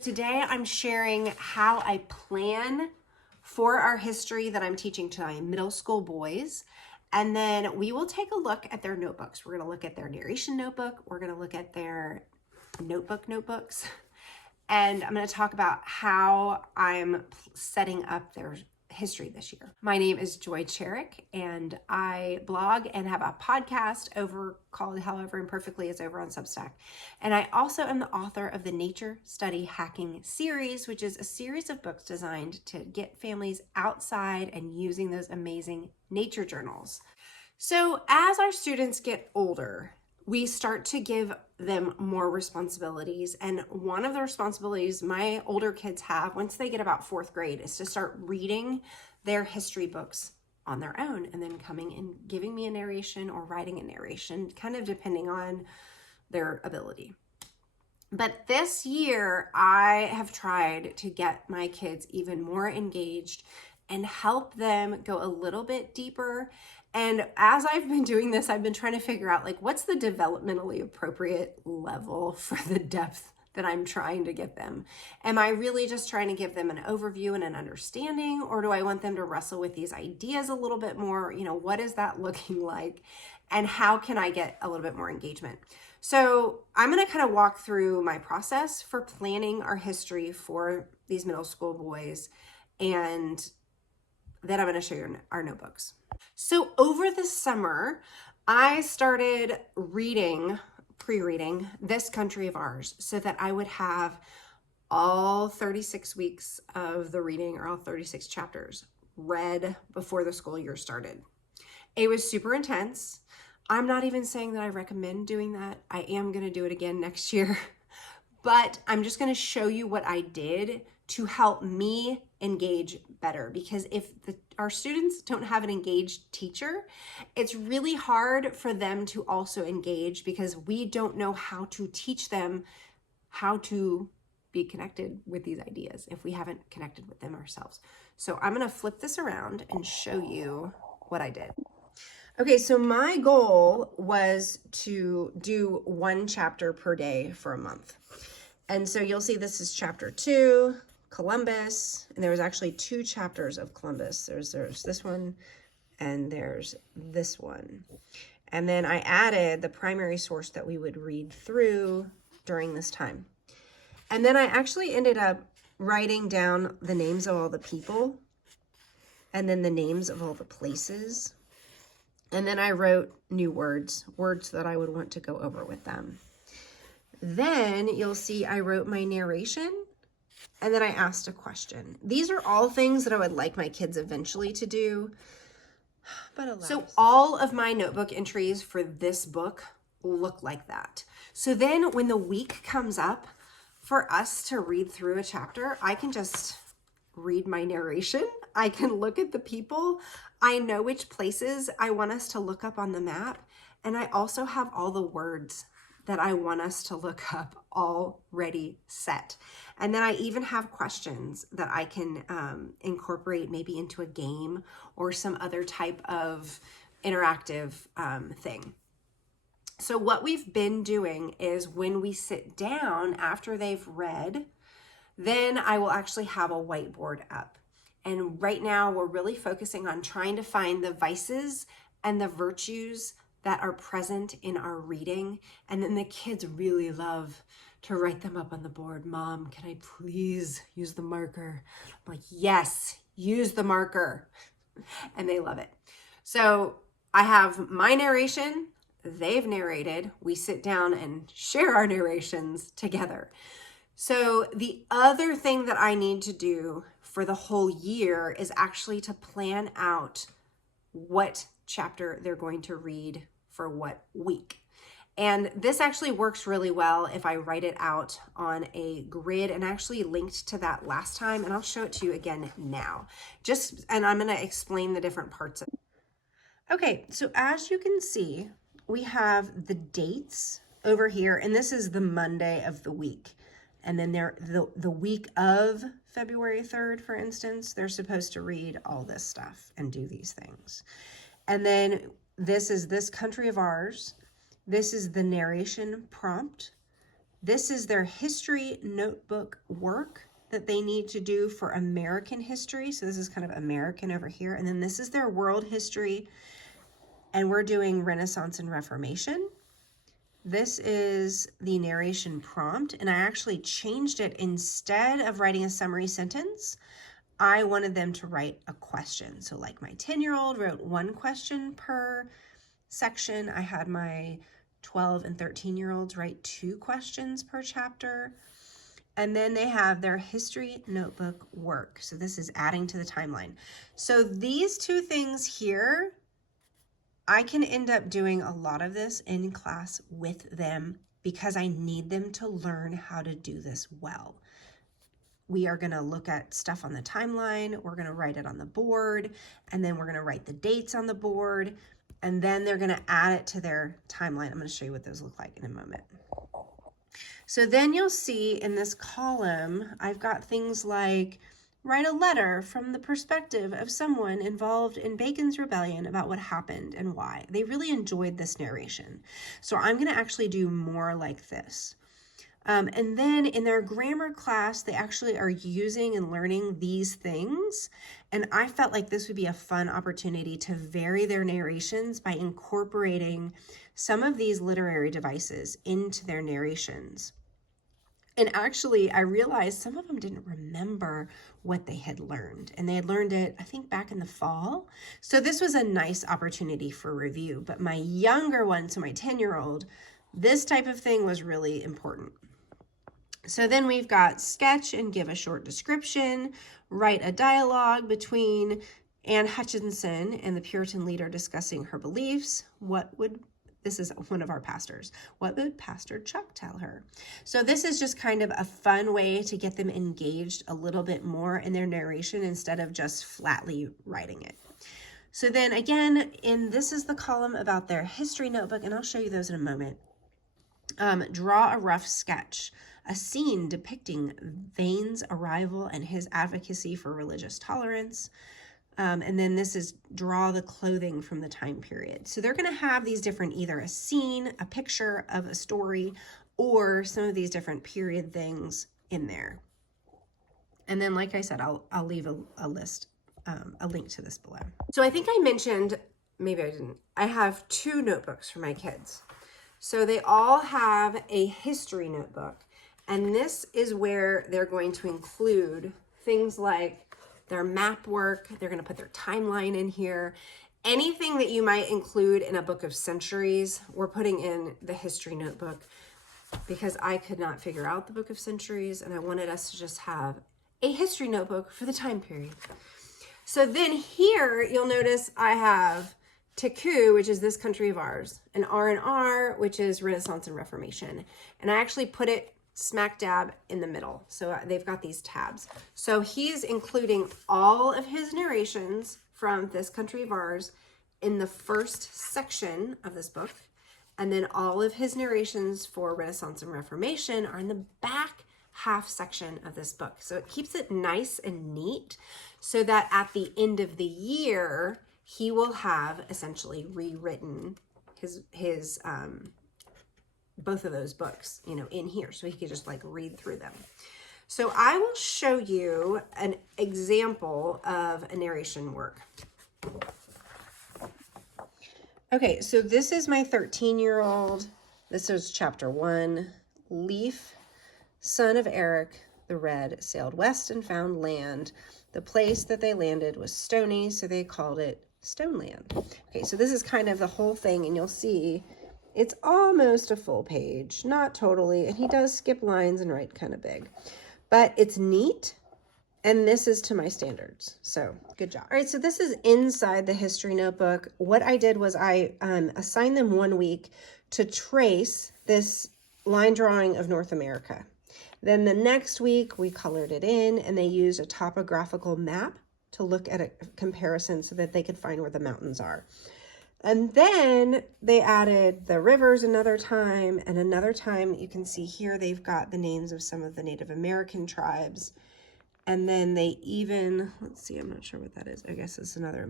Today I'm sharing how I plan for our history that I'm teaching to my middle school boys. And then we will take a look at their notebooks. We're going to look at their narration notebook. We're going to look at their notebooks. And I'm going to talk about how I'm setting up their history this year. My name is Joy Cherick, and I blog and have a podcast called However Imperfectly. It's over on Substack. And I also am the author of the Nature Study Hacking series, which is a series of books designed to get families outside and using those amazing nature journals. So as our students get older, we start to give them more responsibilities. And one of the responsibilities my older kids have once they get about 4th grade is to start reading their history books on their own and then coming and giving me a narration or writing a narration, kind of depending on their ability. But this year, I have tried to get my kids even more engaged and help them go a little bit deeper. And as I've been doing this, I've been trying to figure out what's the developmentally appropriate level for the depth that I'm trying to get them. Am I really just trying to give them an overview and an understanding, or do I want them to wrestle with these ideas a little bit more? What is that looking like? And how can I get a little bit more engagement? So I'm going to kind of walk through my process for planning our history for these middle school boys, and then I'm going to show you our notebooks. So over the summer, I started pre-reading This Country of Ours so that I would have all 36 weeks of the reading, or all 36 chapters, read before the school year started. It was super intense. I'm not even saying that I recommend doing that. I am going to do it again next year, but I'm just going to show you what I did to help me engage better, because if our students don't have an engaged teacher, it's really hard for them to also engage, because we don't know how to teach them how to be connected with these ideas if we haven't connected with them ourselves. So I'm going to flip this around and show you what I did. Okay, so my goal was to do 1 chapter per day for a month. And so you'll see this is chapter 2, Columbus, and there was actually 2 chapters of Columbus. There's this one and there's this one. And then I added the primary source that we would read through during this time. And then I actually ended up writing down the names of all the people and then the names of all the places. And then I wrote new words that I would want to go over with them. Then you'll see I wrote my narration, and then I asked a question. These are all things that I would like my kids eventually to do. So all of my notebook entries for this book look like that. So then when the week comes up for us to read through a chapter, I can just read my narration. I can look at the people. I know which places I want us to look up on the map. And I also have all the words that I want us to look up already set. And then I even have questions that I can incorporate maybe into a game or some other type of interactive thing. So what we've been doing is when we sit down after they've read, then I will actually have a whiteboard up. And right now we're really focusing on trying to find the vices and the virtues that are present in our reading. And then the kids really love to write them up on the board. Mom, can I please use the marker? I'm like, yes, use the marker. And they love it. So I have my narration, they've narrated, we sit down and share our narrations together. So the other thing that I need to do for the whole year is actually to plan out what chapter they're going to read for what week. And this actually works really well if I write it out on a grid, and actually linked to that last time, and I'll show it to you again now. And I'm going to explain the different parts of it. Okay, so as you can see, we have the dates over here, and this is the Monday of the week. And then the week of February 3rd, for instance, they're supposed to read all this stuff and do these things. And then this is This Country of Ours. This is the narration prompt. This is their history notebook work that they need to do for American history. So this is kind of American over here. And then this is their world history. And we're doing Renaissance and Reformation. This is the narration prompt. And I actually changed it. Instead of writing a summary sentence, I wanted them to write a question. So like my 10-year-old wrote one question per section. I had my 12 and 13-year-olds write 2 questions per chapter. And then they have their history notebook work. So this is adding to the timeline. So these 2 things here, I can end up doing a lot of this in class with them because I need them to learn how to do this well. We are going to look at stuff on the timeline. We're going to write it on the board, and then we're going to write the dates on the board, and then they're going to add it to their timeline. I'm going to show you what those look like in a moment. So then you'll see in this column, I've got things like write a letter from the perspective of someone involved in Bacon's rebellion about what happened and why. They really enjoyed this narration. So I'm going to actually do more like this. And then in their grammar class, they actually are using and learning these things. And I felt like this would be a fun opportunity to vary their narrations by incorporating some of these literary devices into their narrations. And actually, I realized some of them didn't remember what they had learned. And they had learned it, I think, back in the fall. So this was a nice opportunity for review. But my younger one, so my 10-year-old, this type of thing was really important. So then we've got sketch and give a short description, write a dialogue between Anne Hutchinson and the Puritan leader discussing her beliefs. This is one of our pastors. What would Pastor Chuck tell her? So this is just kind of a fun way to get them engaged a little bit more in their narration instead of just flatly writing it. So then again, this is the column about their history notebook, and I'll show you those in a moment. Draw a rough sketch, a scene depicting Vane's arrival and his advocacy for religious tolerance. And then this is draw the clothing from the time period. So they're going to have these different, either a scene, a picture of a story, or some of these different period things in there. And then, like I said, I'll leave a list, a link to this below. So I think I mentioned, maybe I didn't, I have 2 notebooks for my kids. So they all have a history notebook, and this is where they're going to include things like their map work. They're going to put their timeline in here. Anything that you might include in a book of centuries, we're putting in the history notebook because I could not figure out the book of centuries, and I wanted us to just have a history notebook for the time period. So then here you'll notice I have Teku, which is this country of ours, and R&R, which is Renaissance and Reformation. And I actually put it smack dab in the middle. So they've got these tabs. So he's including all of his narrations from this country of ours in the first section of this book. And then all of his narrations for Renaissance and Reformation are in the back half section of this book. So it keeps it nice and neat so that at the end of the year, he will have essentially rewritten his both of those books, in here, so he could just like read through them. So I will show you an example of a narration work. Okay, so this is my 13-year-old. This is chapter 1. Leif, son of Eric the Red, sailed west and found land. The place that they landed was stony, so they called it Stoneland. Okay, so this is kind of the whole thing, and you'll see it's almost a full page, not totally, and he does skip lines and write kind of big, but it's neat, and this is to my standards, so good job. All right, so this is inside the history notebook. What I did was I assigned them 1 week to trace this line drawing of North America. Then the next week we colored it in, and they used a topographical map to look at a comparison so that they could find where the mountains are. And then they added the rivers another time, and another time you can see here they've got the names of some of the Native American tribes. And then they even, let's see, I'm not sure what that is. I guess it's another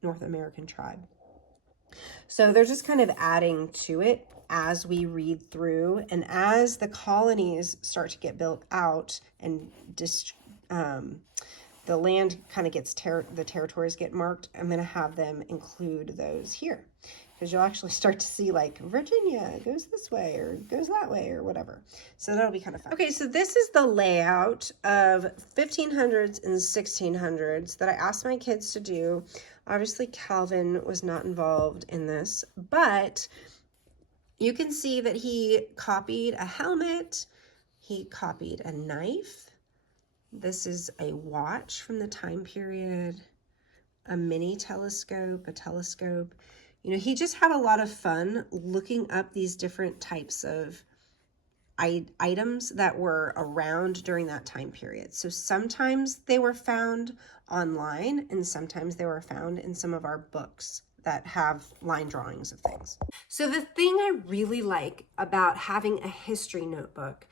North American tribe. So they're just kind of adding to it as we read through, and as the colonies start to get built out and the land kind of gets the territories get marked, I'm going to have them include those here, because you'll actually start to see like Virginia goes this way or goes that way or whatever. So that'll be kind of fun. Okay, so this is the layout of 1500s and 1600s that I asked my kids to do. Obviously, Calvin was not involved in this, but you can see that he copied a helmet, he copied a knife. This is a watch from the time period, a mini telescope, a telescope. You know, he just had a lot of fun looking up these different types of items that were around during that time period. So sometimes they were found online and sometimes they were found in some of our books that have line drawings of things. So the thing I really like about having a history notebook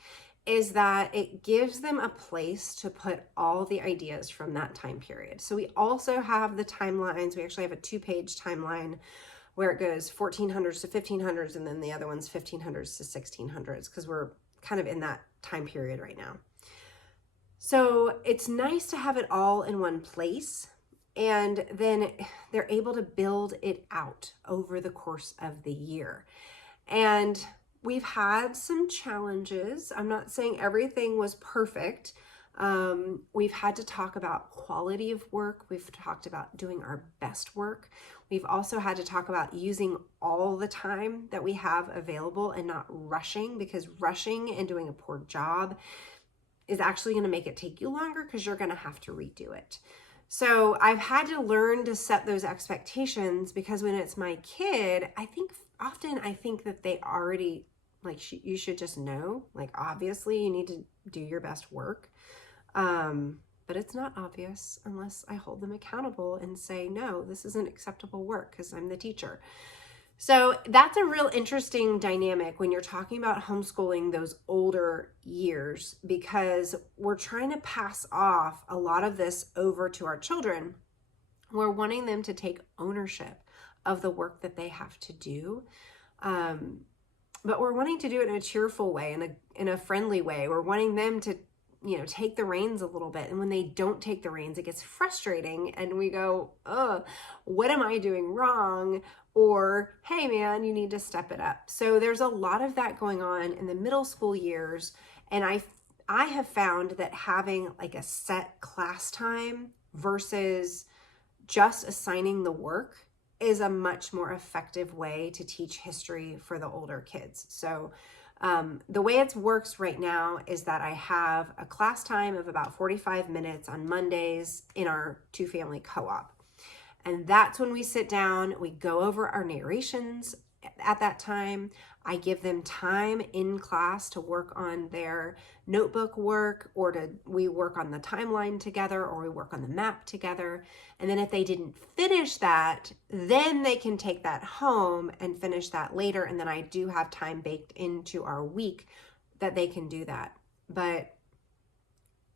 is that it gives them a place to put all the ideas from that time period. So we also have the timelines. We actually have a 2-page timeline where it goes 1400s to 1500s, and then the other one's 1500s to 1600s, because we're kind of in that time period right now. So it's nice to have it all in one place, and then they're able to build it out over the course of the year. And we've had some challenges. I'm not saying everything was perfect. We've had to talk about quality of work. We've talked about doing our best work. We've also had to talk about using all the time that we have available and not rushing, because rushing and doing a poor job is actually going to make it take you longer, because you're going to have to redo it. So I've had to learn to set those expectations, because when it's my kid, I think that they already, like, you should just know, like, obviously you need to do your best work. But it's not obvious unless I hold them accountable and say, no, this isn't acceptable work, because I'm the teacher. So that's a real interesting dynamic when you're talking about homeschooling those older years, because we're trying to pass off a lot of this over to our children. We're wanting them to take ownership of the work that they have to do. But we're wanting to do it in a cheerful way, in a friendly way. We're wanting them to, take the reins a little bit. And when they don't take the reins, it gets frustrating. And we go, oh, what am I doing wrong? Or, hey man, you need to step it up. So there's a lot of that going on in the middle school years. And I have found that having like a set class time versus just assigning the work is a much more effective way to teach history for the older kids. So the way it works right now is that I have a class time of about 45 minutes on Mondays in our 2-family co-op. And that's when we sit down, we go over our narrations at that time. I give them time in class to work on their notebook work, or we work on the timeline together, or we work on the map together. And then if they didn't finish that, then they can take that home and finish that later. And then I do have time baked into our week that they can do that. But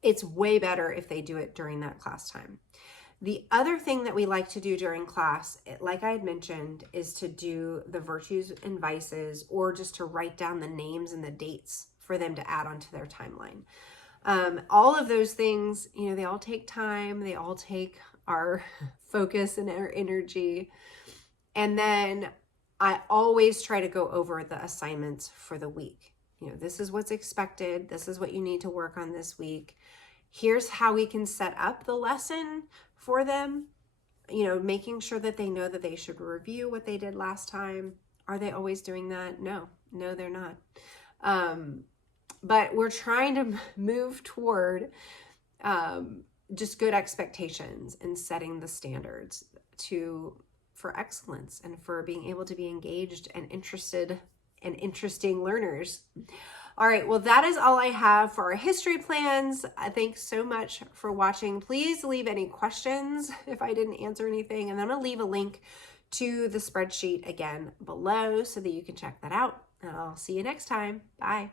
it's way better if they do it during that class time. The other thing that we like to do during class, like I had mentioned, is to do the virtues and vices, or just to write down the names and the dates for them to add onto their timeline. All of those things, they all take time. They all take our focus and our energy. And then I always try to go over the assignments for the week. This is what's expected. This is what you need to work on this week. Here's how we can set up the lesson for them, making sure that they know that they should review what they did last time. Are they always doing that? No, they're not. But we're trying to move toward just good expectations and setting the standards for excellence and for being able to be engaged and interested and interesting learners. All right, well, that is all I have for our history plans. Thanks so much for watching. Please leave any questions if I didn't answer anything. And I'm going to leave a link to the spreadsheet again below so that you can check that out. And I'll see you next time. Bye.